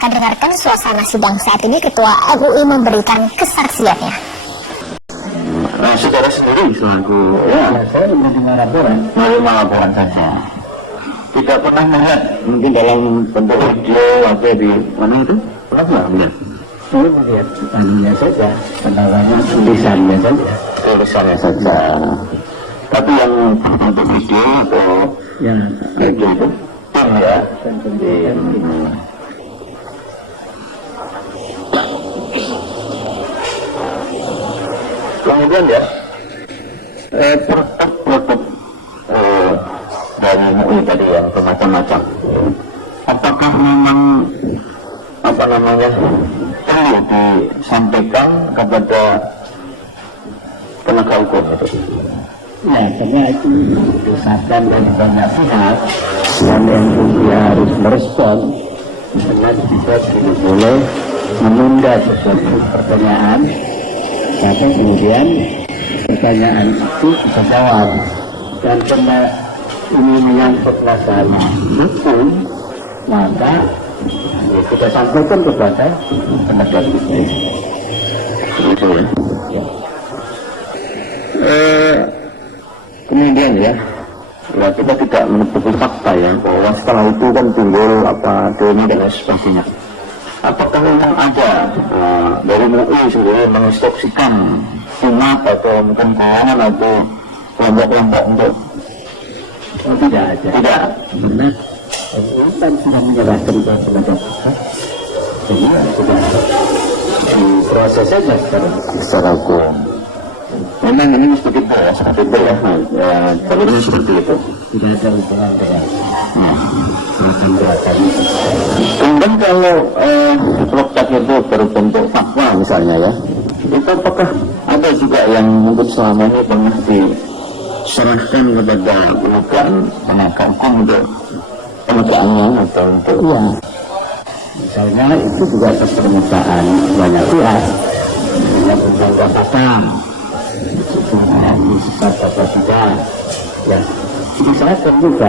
akan dengarkan suasana sidang saat ini Ketua MUI memberikan kesaksiannya. Nah, saudara sendiri selaku saya menerima laporan saja. Tidak pernah melihat mungkin dalam bentuk video atau di mana itu? Pernah nggak melihat? Saya melihat anunya saja, penawarannya tulisannya saja. Tulisannya saja. Tapi yang bentuk video atau yang video itu tim ya. Kemudian ya, produk dari MUI tadi yang bermacam-macam. Apakah memang perlu disampaikan kepada penegak hukum itu? Ya, karena itu disahkan dari banyak pihak dan MUI harus merespon karena kita tidak boleh menunda sesuatu pertanyaan sampai kemudian pertanyaan itu bisa jawab. Dan karena ini menyangkut masalah hukum, maka kita sampaikan kepada penegak hukum. Itu ya. Kemudian ya, kita tidak menutupi fakta ya bahwa setelah itu kan timbul demo dan lain sebagainya. Apakah memang ada dari MUI sendiri menginstruksikan umat atau mungkin kalangan atau kelompok-kelompok untuk tidak ada? Tidak. Karena MUI kan sudah menyerahkan ke penegak hukum, jadi sudah diproses saja secara hukum. Memang ini seperti itu ya, seperti seperti itu. Tidak ada hubungan dengan gerakan. Kemudian kalau produk itu berbentuk fatwa misalnya ya, itu apakah ada juga yang mungkin selama ini pernah diserahkan kepada penegak hukum untuk penegakannya atau untuk misalnya itu juga permintaan banyak pihak, misalnya tentang pasal sesat apa tidak ya, diserahkan juga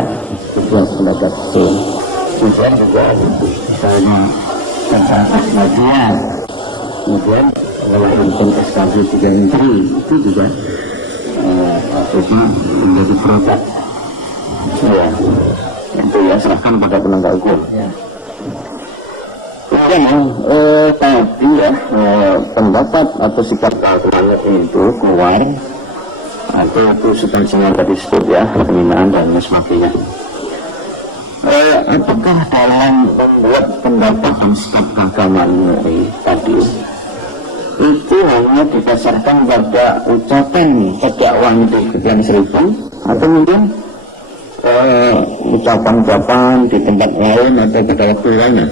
tujuan penegak hukum. Kemudian juga misalnya tentang Ahmadiyah, kemudian melakukan SKB 3 Menteri itu juga menjadi produk ya, itu ya serahkan pada penegak hukum ya. Kemudian tadi ya pendapat atau sikap kemarin itu keluar atau itu sepanjang tadi disebut ya, penghinaan dan sebagainya. Apakah dalam membuat pendapat dan sikap keagamaan MUI tadi itu hanya didasarkan pada ucapan dakwaan di Kejadian 1000 atau mungkin ucapan-ucapan di tempat lain atau pada waktu lainnya?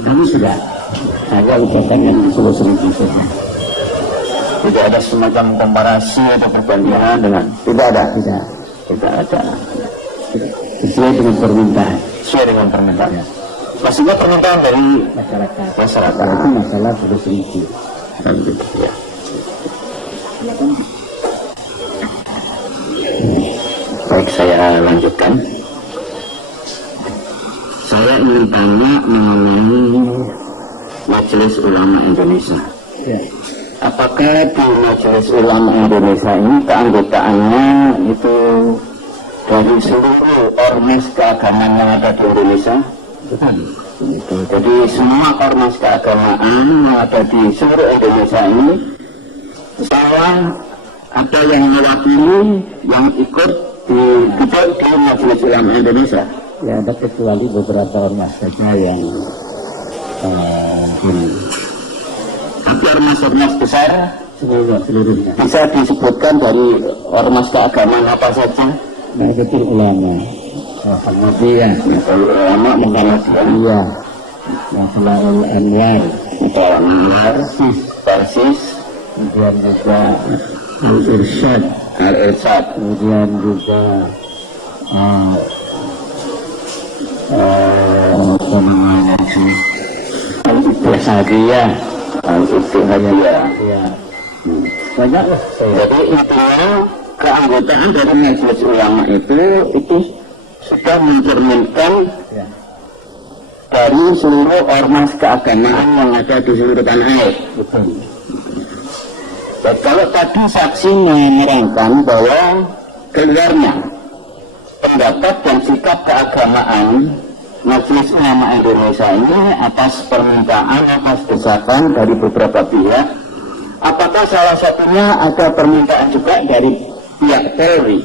Kami sudah ada ucapan yang seluruh saja. Tidak ada semacam komparasi atau perbandingan dengan tidak ada. Sesuai dengan permintaan. Maksudnya permintaan dari masyarakat itu masalah sudah sedikit. Ya. Baik, saya lanjutkan. Saya ingin tanya mengenai Majelis Ulama Indonesia. Ya. Apakah di Majelis Ulama Indonesia ini keanggotaannya itu dari seluruh ormas keagamaan yang ada di Indonesia? Betul. Jadi semua ormas keagamaan yang ada di seluruh Indonesia ini, salah ada yang mewakili yang ikut di Majelis Ulama Indonesia. Ya, ada kecuali beberapa ormas saja yang tapi ormas-ormas besar seluruhnya bisa disebutkan dari ormas keagamaan apa saja? Nahdlatul Ulama, Muhammadiyah, Ulama Muhammadiyah, Mahlul Anwar, Persis, kemudian juga Al-Irsyad, kemudian juga apa namanya sih, Al-Ittihadiyah, ya. Banyak lah. Jadi intinya keanggotaan dari Majelis Ulama itu sudah mencerminkan dari seluruh ormas keagamaan yang ada di seluruh tanah air. Dan kalau tadi saksi menerangkan bahwa keluarnya pendapat dan sikap keagamaan Majelis Ulama Indonesia ini atas permintaan, atas desakan dari beberapa pihak, apakah salah satunya ada permintaan juga dari pihak Polri?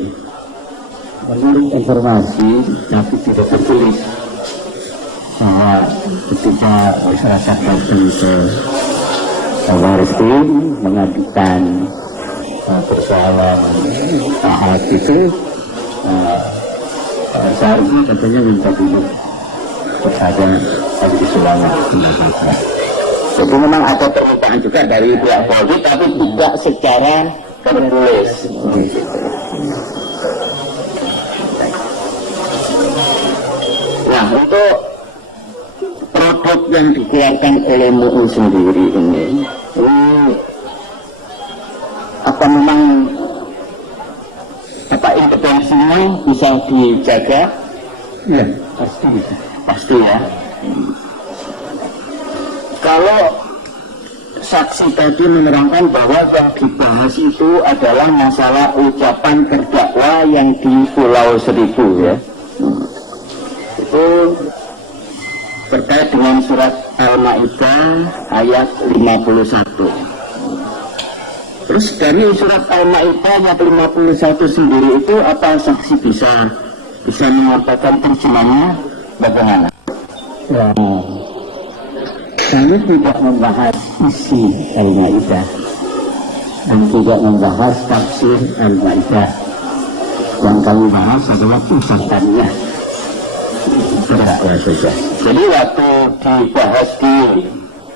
Menurut informasi tapi tidak tertulis bahwa ketika masyarakat datang ke Barreskrim mengajukan persoalan tahap itu, saat ini katanya minta dulu kepada Majelis Ulama Indonesia. Jadi memang ada permintaan juga dari pihak Polri, tapi tidak secara tertulis. Nah, untuk produk yang dikeluarkan oleh MUI sendiri ini apa memang apa independensinya bisa dijaga? Ya, pasti bisa. Pasti ya. Kalau saksi tadi menerangkan bahwa yang dibahas itu adalah masalah ucapan terdakwa yang di Pulau Seribu ya. Itu terkait dengan surat Al-Maidah ayat 51. Terus dari surat Al-Maidah ayat 51 sendiri itu apa saksi bisa mengatakan terjemahnya bagaimana? Ya, kami tidak membahas isi Al-Maidah dan tidak membahas tafsir Al-Maidah. Yang kami bahas adalah ucapannya. Saja. Jadi waktu dibahas di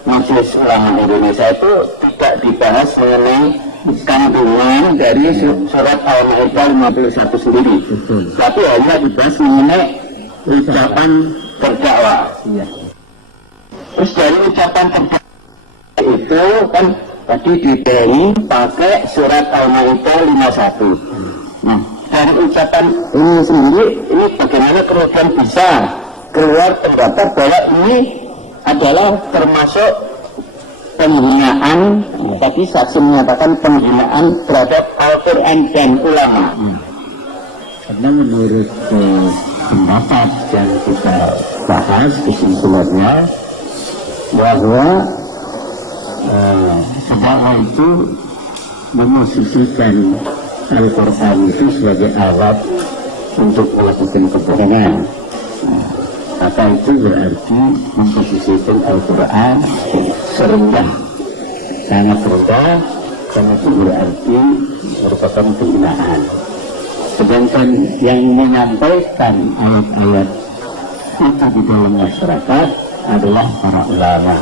Majelis Ulama Indonesia itu tidak dibahas mengenai kandungan dari surat Al-Maidah 51 sendiri, tapi hanya dibahas mengenai ucapan terdakwa. Terus dari ucapan terdakwa itu kan tadi diberi pakai surat Al-Maidah 51. Nah, dari ucapan ini sendiri, ini bagaimana kemudian bisa keluar pendapat bahwa ini adalah termasuk penghinaan, tadi saksi menyatakan penghinaan terhadap Al-Quran dan ulama. Karena menurut pendapat yang kita bahas kesimpulannya bahwa terdakwa itu memosisikan Al-Quran itu sebagai alat untuk melakukan kebohongan. Maka itu berarti memposisikan Al-Quran serendah, sangat rendah, dan itu berarti merupakan penghinaan. Sedangkan yang menyampaikan ayat-ayat itu di dalam masyarakat adalah para ulama.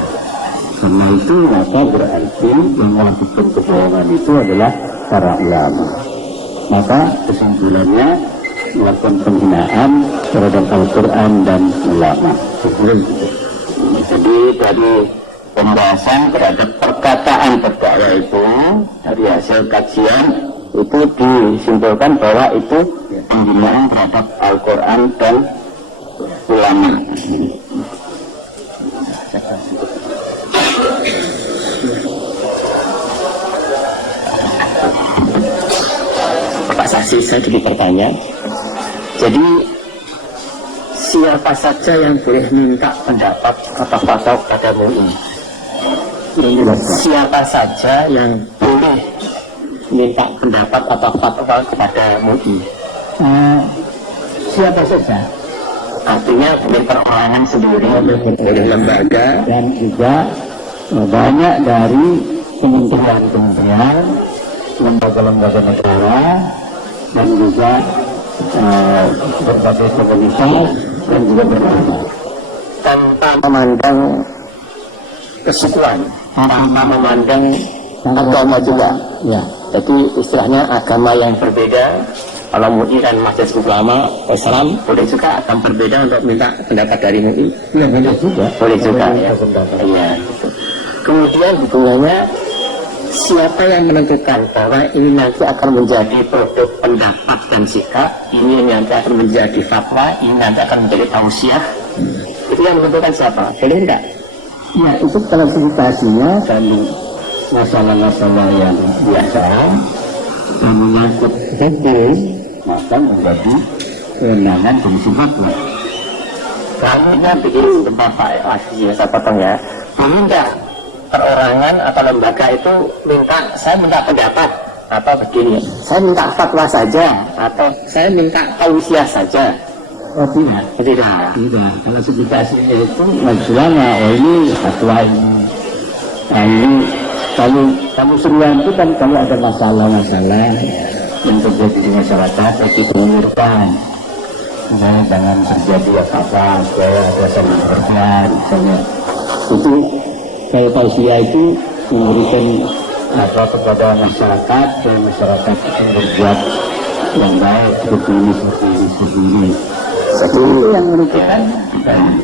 Karena itu maka berarti yang melakukan kebohongan itu adalah para ulama. Maka kesimpulannya melakukan penghinaan terhadap Al-Quran dan ulama. Jadi dari pembahasan terhadap perkataan terdakwa itu, dari hasil kajian itu disimpulkan bahwa itu penghinaan terhadap Al-Quran dan ulama. Pak saksi, saya jadi bertanya. Jadi siapa saja yang boleh minta pendapat atau fatwa kepada MUI? Siapa saja yang boleh minta pendapat atau fatwa kepada MUI? Siapa saja? Artinya boleh perorangan sendiri, boleh lembaga, dan juga banyak dari kementerian-kementerian, lembaga-lembaga negara, dan juga berbagai komunitas dan juga berbeda tanpa memandang kesukuan, tanpa memandang agama juga. Ya, jadi istilahnya agama yang berbeda. Kalau MUI dan Majelis Ulama Islam boleh juga akan berbeda untuk minta pendapat dari MUI. Ya, boleh juga. Boleh juga. Ya. Ya. Kemudian hubungannya siapa yang menentukan bahwa ini nanti akan menjadi produk pendapat dan sikap, ini nanti akan menjadi fatwa, ini nanti akan menjadi tausiah. Itu itu yang menentukan siapa? Boleh enggak? Ya, itu klasifikasinya kalau masalah-masalah yang biasa yang menyangkut hukum maka menjadi kewenangan komisi fatwa. Kalinya begini Bapak aslinya saya potong ya. Boleh enggak perorangan atau lembaga itu saya minta pendapat atau begini, saya minta fatwa saja atau saya minta tausiah saja? Oh tidak, Tidak. tidak. Klasifikasinya itu majulah, oh ini fatwa ini. Nah ini kalau seruan itu kan kalau ada masalah-masalah yang terjadi di masyarakat itu menguruskan. Misalnya jangan terjadi apa-apa supaya ada saling pengertian misalnya. Itu kayak tausiah itu memberikan apa kepada masyarakat dan masyarakat itu berbuat yang baik seperti ini. Jadi Yang menentukan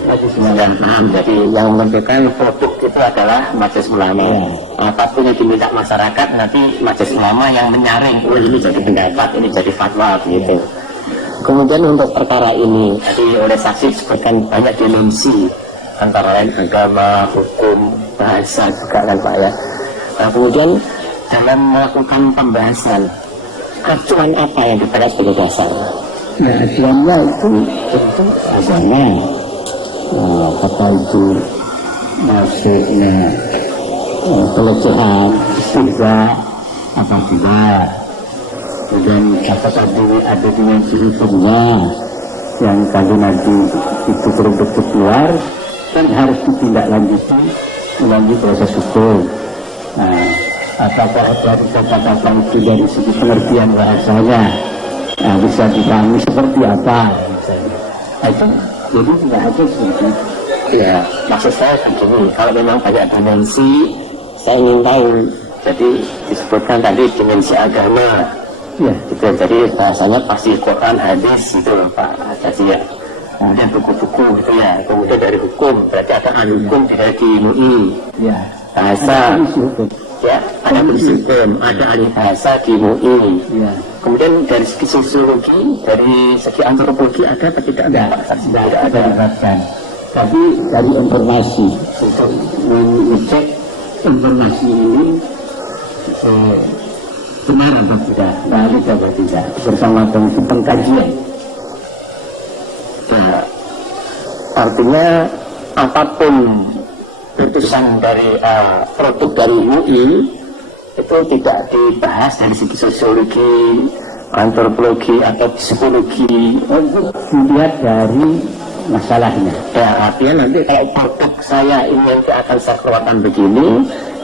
majelis ulama paham. Jadi yang menentukan produk itu adalah majelis ulama. Apapun yang diminta masyarakat nanti majelis ulama yang menyaring. Oh ini jadi pendapat, ini jadi fatwa begitu. Kemudian untuk perkara ini, tadi oleh saksi disebutkan banyak dimensi antara lain agama, hukum, bahasa juga kan Pak ya. Nah, kemudian dalam melakukan pembahasan, acuan apa yang dipakai sebagai dasar? ya acuannya itu tentu agama. Apakah itu maksudnya pelecehan, istihza, apa tidak? Kemudian apakah ada dimensi hukumnya yang kalau nanti itu betul-betul keluar kan harus ditindaklanjuti melalui proses hukum. Nah, apakah dari kata-kata itu dari segi pengertian bahasanya bisa dipahami seperti apa misalnya. Nah, itu jadi tidak ada sih. Ya, maksud saya begini, kalau memang banyak dimensi, saya ingin tahu. Jadi disebutkan tadi dimensi agama. Ya, Gitu, jadi bahasanya pasti Quran, hadis gitu loh Pak. Jadi ya, kemudian buku-buku gitu ya. Kemudian dari hukum, berarti ada ahli hukum dari MUI. ya. Bahasa, Ada isi hukum. ya, ada polisi hukum, ada ahli bahasa di MUI. Ya. Kemudian dari segi sosiologi, dari segi antropologi ada apa tidak? Tidak, Pak Saksi? Tidak tidak ada. dilibatkan. Tapi dari informasi untuk mengecek informasi ini benar atau tidak, valid atau tidak, bersama dengan pengkajian. Nah, artinya apapun putusan dari produk dari UI itu tidak dibahas dari segi sosiologi, antropologi atau psikologi. Untuk dilihat dari masalahnya. Ya, artinya nanti kalau produk saya ini nanti akan saya keluarkan begini,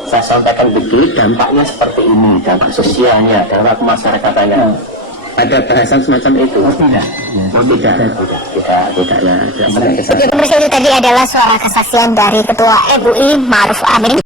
saya sampaikan begini, dampaknya seperti ini, dampak sosialnya, dampak kemasyarakatan. Ada bahasan semacam itu? Tidak. Oh, tidak ya. Oke, pemirsa, itu tadi adalah suara kesaksian dari Ketua MUI Ma'ruf Amin.